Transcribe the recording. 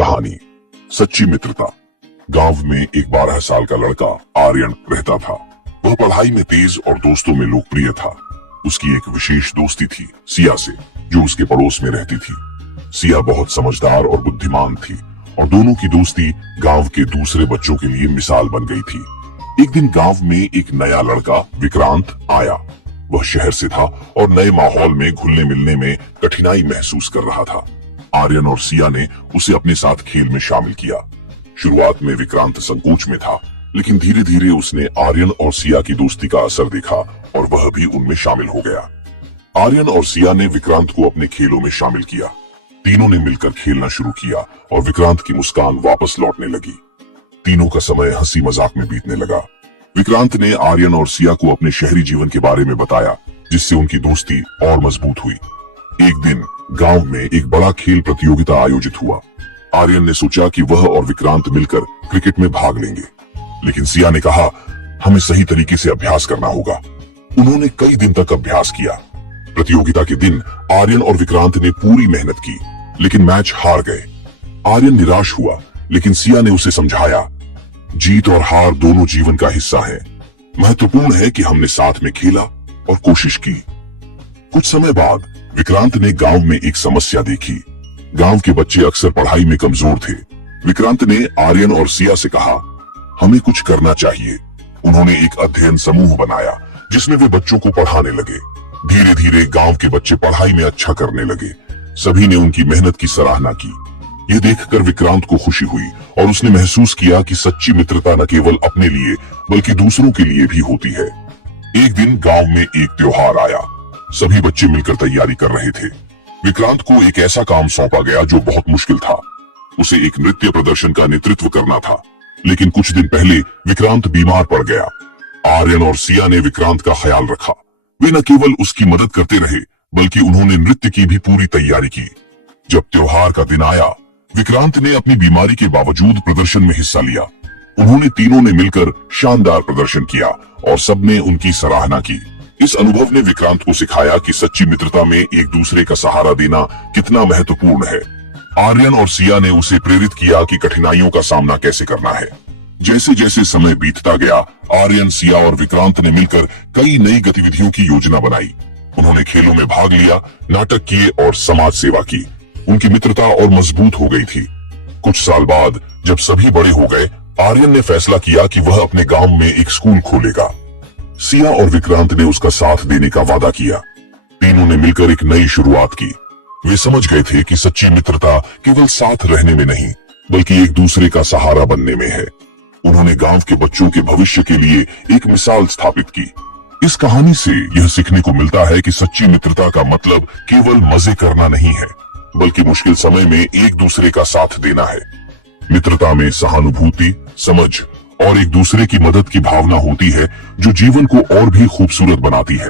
कहानी सच्ची मित्रता। गांव में एक 12 साल का लड़का आर्यन रहता था। वह पढ़ाई में तेज और दोस्तों में लोकप्रिय था। उसकी एक विशेष दोस्ती थी सिया से, जो उसके पड़ोस में रहती थी। सिया बहुत समझदार और बुद्धिमान थी और दोनों की दोस्ती गांव के दूसरे बच्चों के लिए मिसाल बन गई थी। एक दिन गांव में एक नया लड़का विक्रांत आया। वह शहर से था और नए माहौल में घुलने मिलने में कठिनाई महसूस कर रहा था। आर्यन और सिया ने उसे अपने साथ खेल में शामिल किया। शुरुआत में विक्रांत संकोच में था, लेकिन धीरे धीरे उसने आर्यन और सिया की दोस्ती का असर देखा और वह भी उनमें शामिल हो गया। आर्यन और सिया ने विक्रांत को अपने खेलों में शामिल किया। तीनों ने मिलकर खेलना शुरू किया और विक्रांत की मुस्कान वापस लौटने लगी। तीनों का समय हंसी मजाक में बीतने लगा। विक्रांत ने आर्यन और सिया को अपने शहरी जीवन के बारे में बताया, जिससे उनकी दोस्ती और मजबूत हुई। एक दिन गांव में एक बड़ा खेल प्रतियोगिता आयोजित हुआ। आर्यन ने सोचा कि वह और विक्रांत मिलकर क्रिकेट में भाग लेंगे, लेकिन सिया ने कहा, हमें सही तरीके से अभ्यास करना होगा। उन्होंने कई दिन तक अभ्यास किया। प्रतियोगिता के दिन आर्यन और विक्रांत ने पूरी मेहनत की, लेकिन मैच हार गए। आर्यन निराश हुआ, लेकिन सिया ने उसे समझाया, जीत और हार दोनों जीवन का हिस्सा है। महत्वपूर्ण है कि हमने साथ में खेला और कोशिश की। कुछ समय बाद विक्रांत ने गांव में एक समस्या देखी। गांव के बच्चे अक्सर पढ़ाई में कमजोर थे। विक्रांत ने आर्यन और सिया से कहा, हमें कुछ करना चाहिए। उन्होंने एक अध्ययन समूह बनाया, जिसमें वे बच्चों को पढ़ाने लगे। धीरे धीरे गांव के बच्चे पढ़ाई में अच्छा करने लगे। सभी ने उनकी मेहनत की सराहना की। ये देखकर विक्रांत को खुशी हुई और उसने महसूस किया कि सच्ची मित्रता न केवल अपने लिए बल्कि दूसरों के लिए भी होती है। एक दिन गांव में एक त्योहार आया। सभी बच्चे मिलकर तैयारी कर रहे थे। विक्रांत को एक ऐसा काम सौंपा गया जो बहुत मुश्किल था। उसे एक नृत्य प्रदर्शन का नेतृत्व करना था, लेकिन कुछ दिन पहले विक्रांत बीमार पड़ गया। आर्यन और सिया ने विक्रांत का ख्याल रखा। वे न केवल उसकी मदद करते रहे, बल्कि उन्होंने नृत्य की भी पूरी तैयारी की। जब त्योहार का दिन आया, विक्रांत ने अपनी बीमारी के बावजूद प्रदर्शन में हिस्सा लिया। उन्होंने तीनों ने मिलकर शानदार प्रदर्शन किया और सबने उनकी सराहना की। इस अनुभव ने विक्रांत को सिखाया कि सच्ची मित्रता में एक दूसरे का सहारा देना कितना महत्वपूर्ण है। आर्यन और सिया ने उसे प्रेरित किया कि कठिनाइयों का सामना कैसे करना है। जैसे जैसे समय बीतता गया, आर्यन, सिया और विक्रांत ने मिलकर कई नई गतिविधियों की योजना बनाई। उन्होंने खेलों में भाग लिया, नाटक किए और समाज सेवा की। उनकी मित्रता और मजबूत हो गई थी। कुछ साल बाद जब सभी बड़े हो गए, आर्यन ने फैसला किया कि वह अपने गांव में एक स्कूल खोलेगा। सिया और विक्रांत ने उसका साथ देने का वादा किया। तीनों ने मिलकर एक नई शुरुआत की। वे समझ गए थे कि सच्ची मित्रता केवल साथ रहने में नहीं, बल्कि एक दूसरे का सहारा बनने में है। उन्होंने गांव के बच्चों के भविष्य के लिए एक मिसाल स्थापित की। इस कहानी से यह सीखने को मिलता है कि सच्ची मित्रता का मतलब केवल मजे करना नहीं है, बल्कि मुश्किल समय में एक दूसरे का साथ देना है। मित्रता में सहानुभूति, समझ और एक दूसरे की मदद की भावना होती है, जो जीवन को और भी खूबसूरत बनाती है।